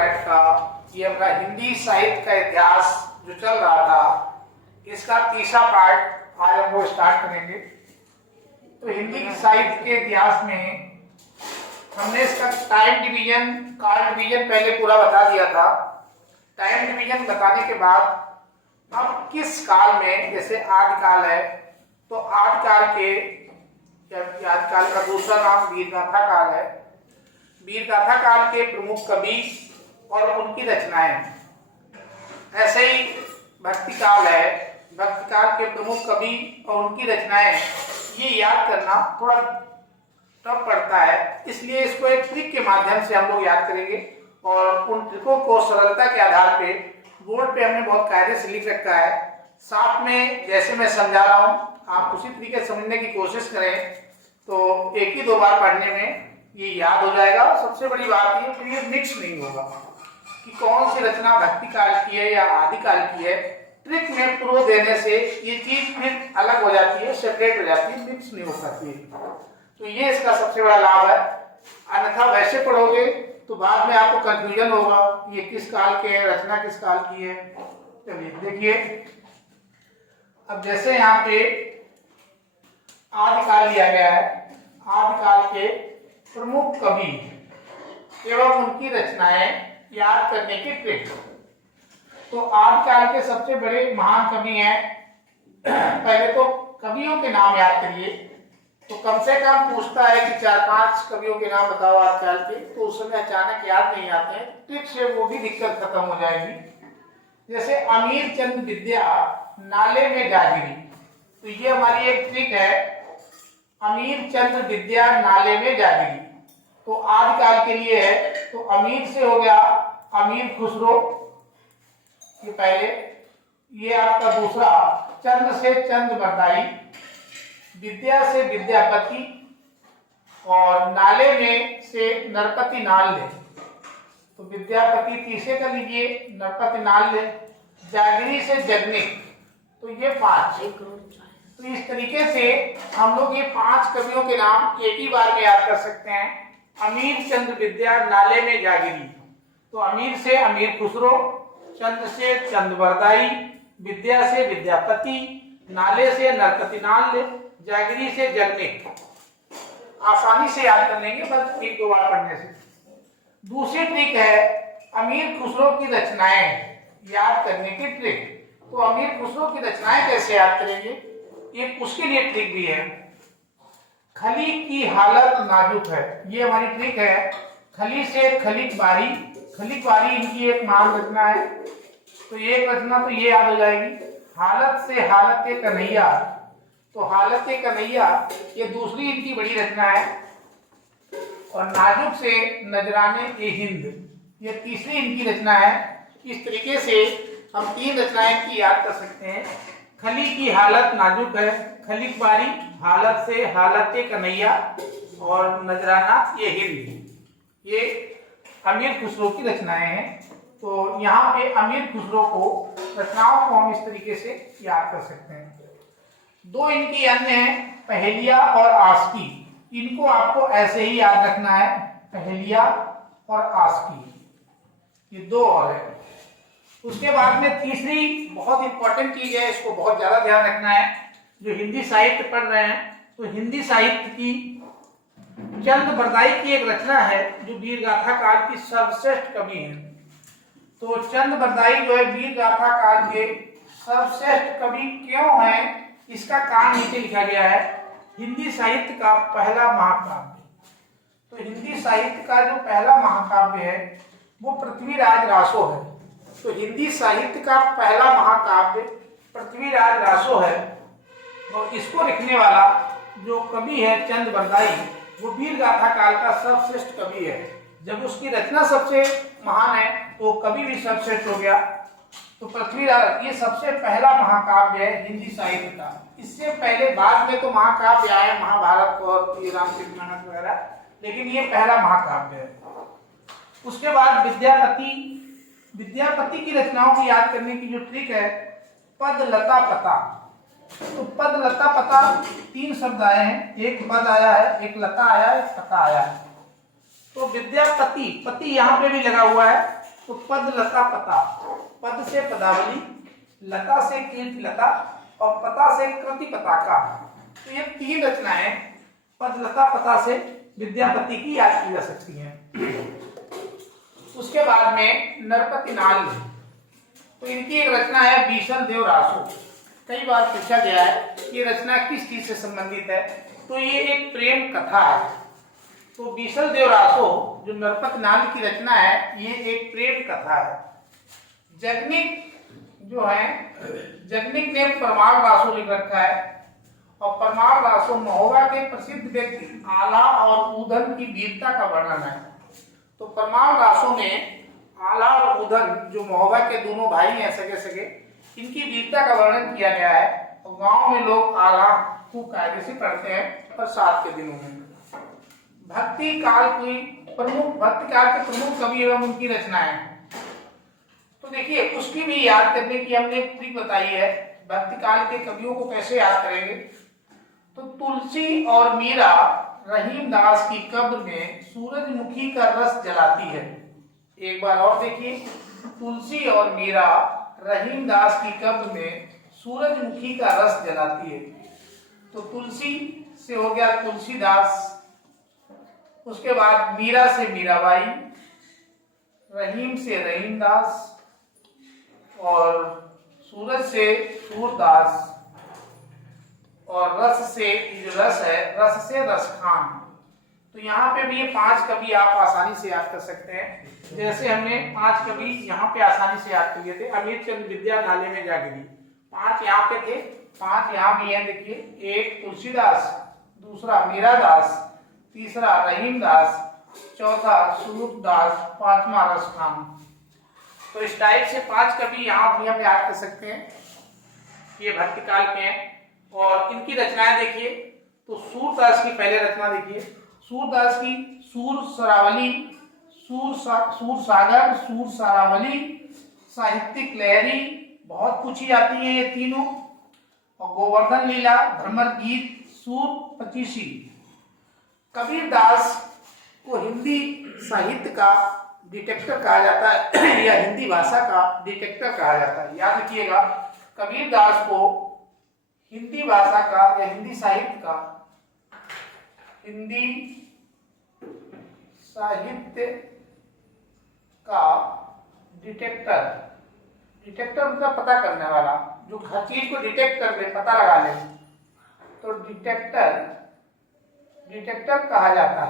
Right का ये अपना हिंदी साहित्य का इतिहास जो चल रहा था, इसका तीसरा पार्ट आज हम लोग स्टार्ट करेंगे। तो हिंदी साहित्य के इतिहास में हमने इसका टाइम डिवीजन, काल डिवीजन पहले पूरा बता दिया था। टाइम डिवीजन बताने के बाद अब किस काल में, जैसे आदिकाल है तो आदिकाल के, आदिकाल का दूसरा नाम वीरगाथा काल है। वीरगाथा काल के प्रमुख कवि और उनकी रचनाएं। ऐसे ही भक्ति काल है, भक्ति काल के प्रमुख कवि और उनकी रचनाएं। ये याद करना थोड़ा टफ पड़ता है, इसलिए इसको एक ट्रिक के माध्यम से हम लोग याद करेंगे और उन ट्रिकों को सरलता के आधार पे बोर्ड पे हमने बहुत कायदे से लिख रखा है। साथ में जैसे मैं समझा रहा हूँ आप उसी तरीके से समझने की कोशिश करें, तो एक ही दो बार पढ़ने में ये याद हो जाएगा। सबसे बड़ी बात ये फिर ये मिक्स नहीं होगा कि कौन सी रचना भक्ति काल की है या आदिकाल की है। ट्रिक में प्रो देने से ये चीज फिर अलग हो जाती है, सेपरेट हो जाती है, मिक्स नहीं हो पाती है। तो ये इसका सबसे बड़ा लाभ है। अन्यथा वैसे पढ़ोगे तो बाद में आपको कंफ्यूजन होगा ये किस काल के है, रचना किस काल की है। चलिए देखिए, अब जैसे यहाँ पे आदिकाल लिया गया है, आदिकाल के प्रमुख कवि एवं उनकी रचनाएं याद करने की ट्रिक। तो आदिकाल के सबसे बड़े महान कवि हैं। पहले तो कवियों के नाम याद करिए। तो कम से कम पूछता है कि 4-5 कवियों के नाम बताओ आदिकाल के, तो उस समय अचानक याद नहीं आते हैं। ट्रिक से वो भी दिक्कत खत्म हो जाएगी। जैसे अमीर चंद विद्या नाले में जागिरी, तो ये हमारी एक ट्रिक है। अमीर चंद विद्या नाले में जागिरी तो आदिकाल के लिए है। तो अमीर से हो गया अमीर खुसरो, ये पहले। ये आपका दूसरा, चंद से चंद बरदाई, विद्या से विद्यापति और नाले में से नरपति नाल ले। तो विद्यापति तीसरे का लीजिए, नरपति नाल ले। जागरी से जगनिक, तो ये 5। तो इस तरीके से हम लोग ये 5 कवियों के नाम एक ही बार में याद कर सकते हैं। अमीर चंद विद्या नाले में जागिरी, तो अमीर से अमीर खुसरो, चंद से चंद बरदाई, विद्या से विद्यापति, नाले से नरपति नाल ले, जागिरी से जगनिक। आसानी से याद कर लेंगे बस एक दो बार पढ़ने से। दूसरी ट्रिक है अमीर खुसरो की रचनाएं याद करने की ट्रिक। तो अमीर खुसरो की रचनाएं कैसे याद करेंगे, ये उसके लिए ट्रिक भी है। खली की हालत नाजुक है, ये हमारी ट्रिक है। खली से खलिक बारी, खलिक बारी इनकी एक महान रचना है। तो एक रचना तो ये याद हो जाएगी। हालत से हालत कन्हैया, तो हालत कन्हैया ये दूसरी इनकी बड़ी रचना है। और नाजुक से नजराने ए हिंद, ये तीसरी इनकी रचना है। इस तरीके से हम 3 रचनाएं की याद कर सकते हैं। खली की हालत नाजुक है, खलिक बारी, हालत से हालत कन्हैया और नजराना ये हिंद, ये अमीर खुसरो की रचनाएं हैं। तो यहाँ पे अमीर खुसरो को रचनाओं को हम इस तरीके से याद कर सकते हैं। 2 इनकी अन्य हैं, पहेलिया और आस्की। इनको आपको ऐसे ही याद रखना है, पहेलिया और आस्की, ये 2 और है। उसके बाद में तीसरी बहुत इंपॉर्टेंट चीज है, इसको बहुत ज्यादा ध्यान रखना है। जो हिंदी साहित्य पढ़ रहे हैं तो हिंदी साहित्य की चंद बरदाई की एक रचना है जो वीरगाथा काल की सर्वश्रेष्ठ कवि है। तो चंद बरदाई जो है वीरगाथा काल के सर्वश्रेष्ठ कवि क्यों है, इसका कारण नीचे लिखा गया है। हिंदी साहित्य का पहला महाकाव्य, तो हिंदी साहित्य का जो पहला महाकाव्य है वो पृथ्वीराज रासो है। तो हिंदी साहित्य का पहला महाकाव्य पृथ्वीराज रासो है और इसको लिखने वाला जो कवि है चंद बरदाई, वो वीरगाथा काल का सर्वश्रेष्ठ कवि है। जब उसकी रचना सबसे महान है तो कवि भी सर्वश्रेष्ठ हो गया। तो पृथ्वीराज ये सबसे पहला महाकाव्य है हिंदी साहित्य का। इससे पहले बाद में तो महाकाव्य आए, महाभारत और रामचरितमानस वगैरह, लेकिन ये पहला महाकाव्य है। उसके बाद विद्यापति, विद्यापति की रचनाओं को याद करने की जो ट्रिक है, पद लता पता। तो पद लता पता 3 शब्द आए हैं, एक पद आया है, एक लता आया है, एक पता आया है। तो विद्यापति, पति यहाँ पे भी लगा हुआ है, तो पद लता पता, पद से पदावली, लता से कीर्ति लता और पता से कृति पताका। तो ये 3 रचनाएं पद लता पता से विद्यापति की याद की जा सकती हैं। उसके बाद में नरपति नाल, तो इनकी एक रचना है बीसल देव रासो। कई बार पूछा गया है ये रचना किस चीज से संबंधित है, तो ये एक प्रेम कथा है। तो बीसल देव रासो जो नरपति नाल की रचना है ये एक प्रेम कथा है। जगनिक जो है, जगनिक ने परमार रासो लिख रखा है और परमार रासो महोबा के प्रसिद्ध व्यक्ति आला और उदन की वीरता का वर्णन है। तो परमार रासो में आला और उदन जो महोबा के दोनों भाई हैं सगे सगे, इनकी वीरता का वर्णन किया गया है। और गांव में लोग आला खूब कायदे से पढ़ते हैं बरसात के दिनों में। भक्ति काल के प्रमुख कवि एवं उनकी रचनाएं, तो देखिए उसकी भी याद करने की हमने ट्रिक बताई है। भक्ति काल के कवियों को कैसे याद करेंगे, तो तुलसी और मीरा रहीम दास की कब्र में सूरजमुखी का रस जलाती है। एक बार और देखिए, तुलसी और मीरा रहीम दास की कब्र में सूरजमुखी का रस जलाती है। तो तुलसी से हो गया तुलसीदास, उसके बाद मीरा से मीराबाई, रहीम से रहीमदास और सूरज से सूरदास और रस से जो रस है, रस से रसखान। तो यहाँ पे भी ये 5 कवि आप आसानी से याद कर सकते हैं। जैसे हमने 5 कवि यहाँ पे आसानी से याद कर लिए थे। अमित चंद्र विद्या नाले में जागरी, 5 यहाँ पे थे, 5 यहाँ भी हैं। देखिए, एक तुलसीदास, दूसरा मीरादास, तीसरा रहीमदास, चौथा सूरदास, 5वां रसखान। तो इस टाइप से 5 कवि यहाँ भी हम याद कर सकते हैं। ये भक्ति काल में है। और इनकी रचनाएं देखिए, तो सूरदास की पहले रचना देखिए, सूरदास की सूर सरावली, सूर सागर, सूर सरावली, साहित्यिक लहरी, बहुत पूछी जाती है ये तीनों। और गोवर्धन लीला, भ्रमर गीत, सूर पचीसी। कबीरदास को हिंदी साहित्य का डिटेक्टर कहा जाता है या हिंदी भाषा का डिटेक्टर कहा जाता है। याद रखिएगा, कबीरदास को हिंदी भाषा का या हिंदी साहित्य का, हिंदी साहित्य का डिटेक्टर, डिटेक्टर मतलब पता करने वाला, जो हर चीज को डिटेक्ट कर ले, पता लगा ले, तो डिटेक्टर कहा जाता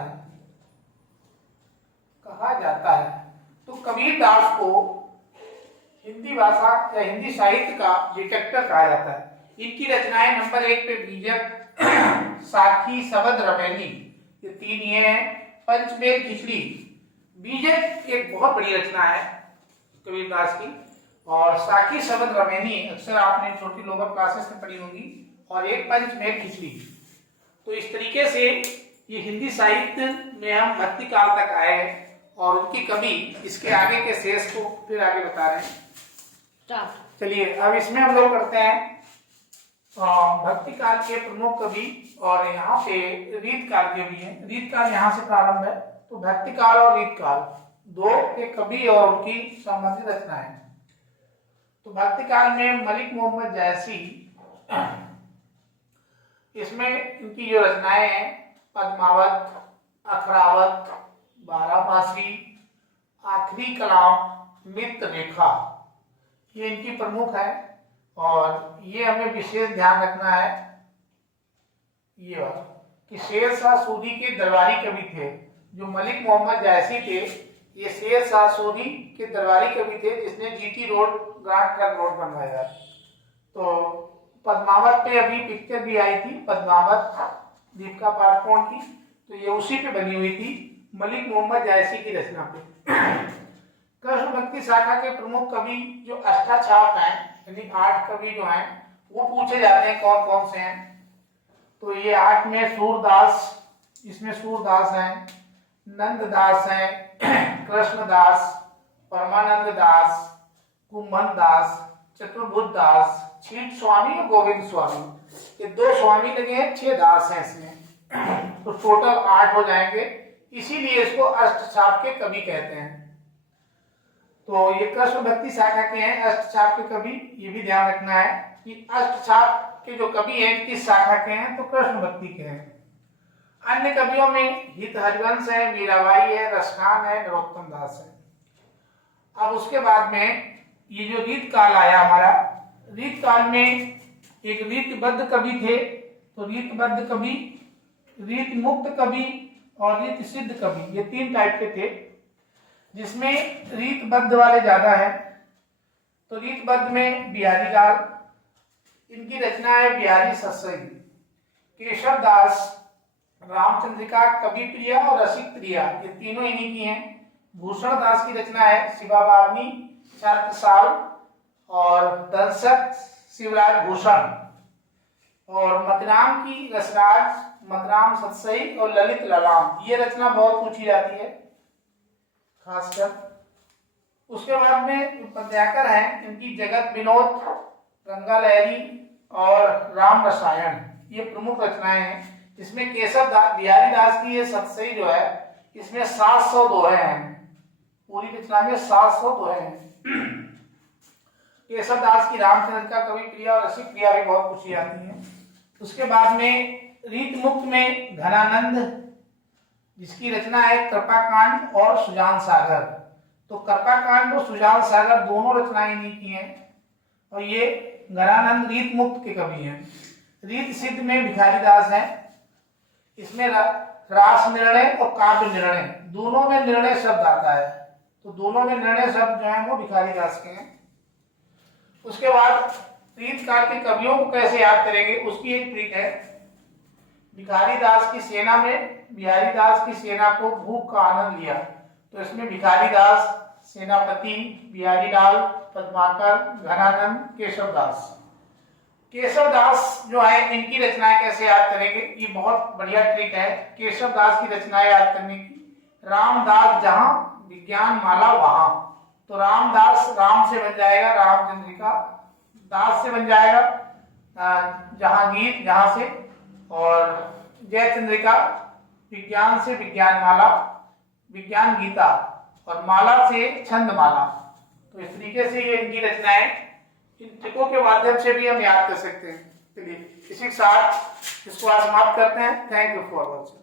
है। तो कबीरदास को हिंदी भाषा या हिंदी साहित्य का डिटेक्टर कहा जाता है। इनकी रचनाएं नंबर 1 पे बीजक, साखी, शबद, रमैनी, ये 3 ये हैं। पंचमेल खिचड़ी, बीजक एक बहुत बड़ी रचना है कबीरदास की, और साखी, शबद, रमैनी अक्सर आपने छोटी लोअर क्लासेस में पढ़ी होगी, और एक पंचमेल खिचड़ी। तो इस तरीके से ये हिंदी साहित्य में हम भक्ति काल तक आए हैं। और उनकी कवि इसके आगे के शेष को फिर आगे बता रहे हैं। चलिए अब इसमें हम लोग करते हैं भक्ति काल के प्रमुख कवि, और यहाँ पे रीत काल के भी हैं। रीत काल यहाँ से प्रारंभ है। तो भक्ति काल और रीत काल 2 के कवि और उनकी संबंधित रचनाएं। तो भक्ति काल में मलिक मोहम्मद जैसी, इसमें इनकी जो रचनाएं हैं पद्मावत, अखरावत, बारामासी, आखिरी कलाम, मित्र रेखा, ये इनकी प्रमुख है। और ये हमें विशेष ध्यान रखना है ये कि शेर शाह सूरी के दरबारी कवि थे। जो मलिक मोहम्मद जैसी थे, ये शेर शाह सूरी के दरबारी कवि थे, जिसने GT road, grand trunk road बनवाया। तो पद्मावत पे अभी पिक्चर भी आई थी, पद्मावत दीपिका पादुकोण की, तो ये उसी पे बनी हुई थी, मलिक मोहम्मद जैसी की रचना पे। कृष्ण भक्ति शाखा के प्रमुख कवि जो अष्टाछाप हैं, यानी 8 कवि जो हैं, वो पूछे जाते हैं कौन कौन से हैं। तो ये 8 में सूरदास, इसमें सूरदास हैं, नंददास हैं, कृष्णदास, परमानंद दास, कुंभन दास, चतुर्भुज दास, छीट स्वामी और गोविंद स्वामी, ये 2 स्वामी लगे हैं, 6 दास हैं इसमें। तो टोटल 8 हो जाएंगे, इसीलिए इसको अष्टछाप के कवि कहते हैं। तो ये कृष्ण भक्ति शाखा के हैं अष्टछाप के कवि, ये भी ध्यान रखना है कि अष्टछाप के जो कवि हैं किस शाखा के हैं, तो कृष्ण भक्ति के हैं। अन्य कवियों में हित हरिवंश है, मीराबाई है, रसखान है, नरोत्तम दास है। अब उसके बाद में ये जो रीत काल आया हमारा, रीत काल में एक रीतबद्ध कवि थे, तो रीतबद्ध कवि, रीत मुक्त कवि और रीत सिद्ध कवि, ये 3 टाइप के थे, जिसमें रीतबद्ध वाले ज्यादा है। तो रीतबद्ध में बिहारी लाल, इनकी रचना है बिहारी सतसई, केशव दास, रामचंद्रिका, कवि प्रिया और रसिक प्रिया, ये तीनों इन्हीं की हैं। भूषण दास की रचना है शिवा बावनी, चारकसाल और दंशक शिवराज भूषण, और मतराम की रसराज, मतराम सतसई और ललित ललाम, ये रचना बहुत पूछी जाती है खासकर। उसके बाद में पद्याकर हैं, इनकी जगत विनोद, गंगा लहरी और राम रसायन, ये प्रमुख रचनाएं हैं। इसमें केशव बिहारी दास की ये सतसई जो है, इसमें 700 दोहे हैं, पूरी रचना में 700 दोहे हैं। केशव दास की रामचंद्र का कवि प्रिया और रसिक प्रिया भी बहुत पूछी जाती है। उसके बाद में रीत मुक्त में घनानंद, जिसकी रचना है कृपाकांड और सुजान सागर, तो कृपाकांड और सुजान सागर दोनों रचनाएं इन्हीं की हैं, और ये घनानंद रीत मुक्त के कवि हैं। रीत सिद्ध में भिखारी दास हैं, इसमें रास निर्णय और काव्य निर्णय, दोनों में निर्णय शब्द आता है, तो दोनों में निर्णय शब्द जो है वो भिखारी दास के हैं। उसके बाद रीत काल के कवियों को कैसे याद करेंगे, उसकी एक ट्रिक है। भिखारी दास की सेना में बिहारी दास की सेना को भूख का आनंद लिया, तो इसमें भिखारी दास, सेनापति, बिहारी लाल, पद्माकर, घनानंद, केशव दास। केशव दास जो है, इनकी रचनाएं कैसे याद करेंगे, ये बहुत बढ़िया ट्रिक है केशव दास की रचनाएं याद करने की। रामदास जहां, विज्ञान माला वहां, तो रामदास राम से बन जाएगा रामचंद्रिका, दास से बन जाएगा जहांगीर, जहां से, और जयचंद्रिका विज्ञान से विज्ञान माला, विज्ञान गीता, और माला से छंद माला। तो इस तरीके से ये इनकी रचनाएं, इन ट्रिकों के माध्यम से भी हम याद कर सकते हैं। चलिए इसी के साथ इसको आज समाप्त करते हैं। Thank you for watching.